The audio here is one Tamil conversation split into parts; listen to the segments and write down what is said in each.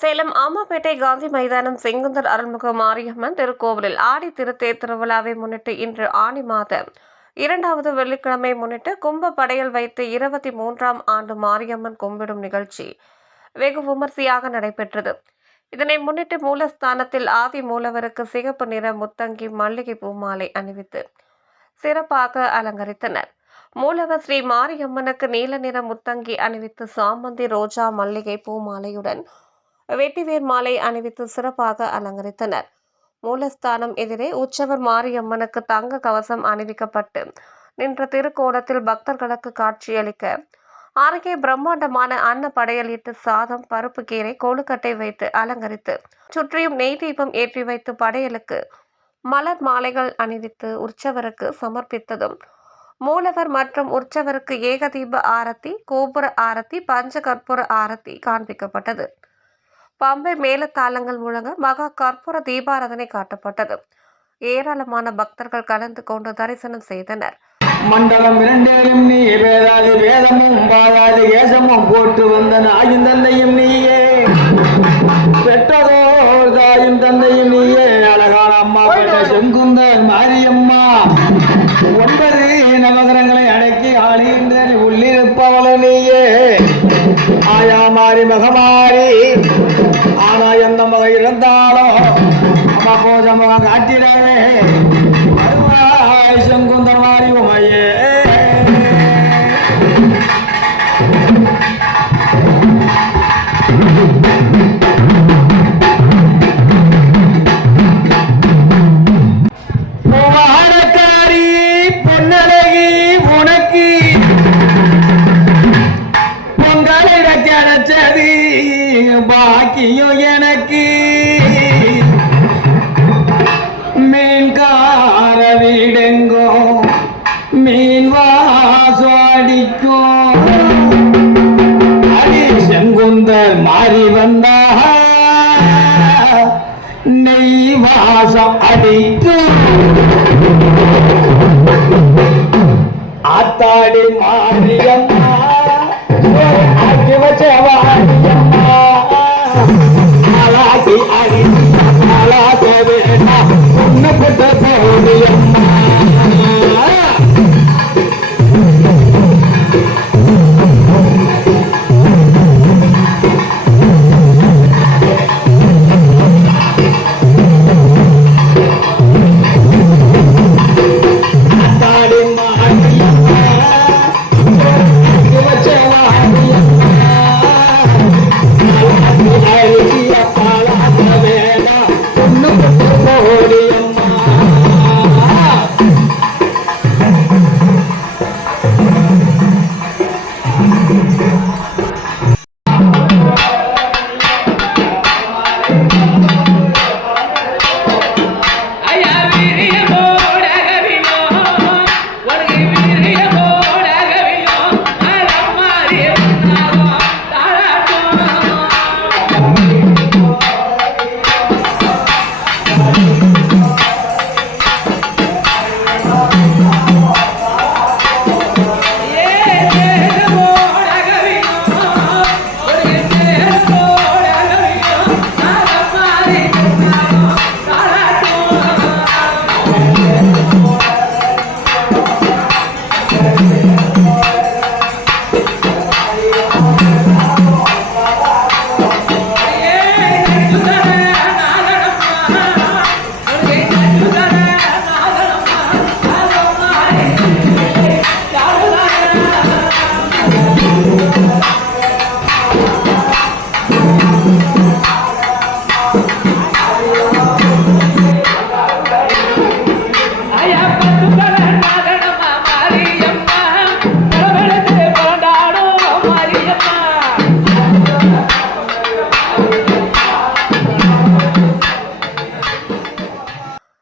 சேலம் ஆமாப்பேட்டை காந்தி மைதானம் செங்குந்தர் அருள்மிகு மாரியம்மன் திருக்கோவிலில் ஆடி திருத்தேர் திருவிழாவை முன்னிட்டு இன்று ஆனி மாதம் 2வது வெள்ளிக்கிழமை முன்னிட்டு கும்ப படையல் வைத்து 23ஆம் ஆண்டு மாரியம்மன் கும்பிடும் நிகழ்ச்சி வெகு விமர்சையாக நடைபெற்றது. இதனை முன்னிட்டு மூலஸ்தானத்தில் ஆதி மூலவருக்கு சிகப்பு நிற முத்தங்கி மல்லிகை பூமாலை அணிவித்து சிறப்பாக அலங்கரித்தனர். மூலவர் ஸ்ரீ மாரியம்மனுக்கு நீல நிற முத்தங்கி அணிவித்து சாமந்தி ரோஜா மல்லிகை பூமாலையுடன் வெட்டிவேர் மாலை அணிவித்து சிறப்பாக அலங்கரித்தனர். மூலஸ்தானம் எதிரே உற்சவர் மாரியம்மனுக்கு தங்க கவசம் அணிவிக்கப்பட்டு நின்ற திருக்கோலத்தில் பக்தர்களுக்கு காட்சியளிக்க அருகே பிரம்மாண்டமான அன்ன படையலிட்டு சாதம் பருப்பு கீரை கொழுக்கட்டை வைத்து அலங்கரித்து சுற்றியும் நெய் தீபம் ஏற்றி வைத்து படையலுக்கு மலர் மாலைகள் அணிவித்து உற்சவருக்கு சமர்ப்பித்ததும் மூலவர் மற்றும் உற்சவருக்கு ஏகதீப ஆரத்தி, கோபுர ஆரத்தி, பஞ்ச கற்பூர ஆரத்தி காண்பிக்கப்பட்டது. பம்பை மேலத்தாளங்கள் முழங்க மகா கற்பூர தீபாராதனை காட்டப்பட்டது. ஏராளமான பக்தர்கள் கலந்து கொண்டு தரிசனம் செய்தனர். மண்டலம் இரண்டேரும் நீ வேதாதி வேதமும் பாதாதி ஏசமும் போட்டு வந்த நாயும் தந்தையும் நீயே, பெற்றதோ தாயும் தந்தையும் நீயே, அழகான அம்மா பெற்ற செங்குந்த மாரியம்மா, 9 நவகரங்களை அடக்கி ஆளுகின்ற உள்ளிருப்பவள நீயே, ஆயா மாறி மகமாறி ஆனா எந்த மகை இருந்தாலும் அம்மா போஜ முகம் காட்டிடவே வருவாய் செங்குந்த மாறி உமையே. பாக்கியம் எனக்கு மீன்கார வீடெங்கோ மீன் வாசடிக்கும் அடி செங்குந்தர் மாறி வந்தா நெய் வாசம் அடிக்கும் ஆத்தாடி மாரியம்மா ஆக்கி வச்ச வாரியம்மா ஆளாக்கி அடிச்சு ஆளாக்க வேண்டாம் உன்னப்பட்ட போதியம்மா.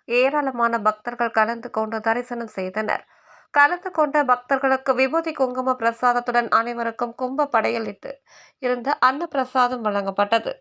ஏராளமான பக்தர்கள் கலந்து கொண்டு தரிசனம் செய்தனர். கலந்து கொண்ட பக்தர்களுக்கு விபூதி குங்கும பிரசாதத்துடன் அனைவருக்கும் கும்ப படையலிட்டு இருந்த அன்ன பிரசாதம் வழங்கப்பட்டது.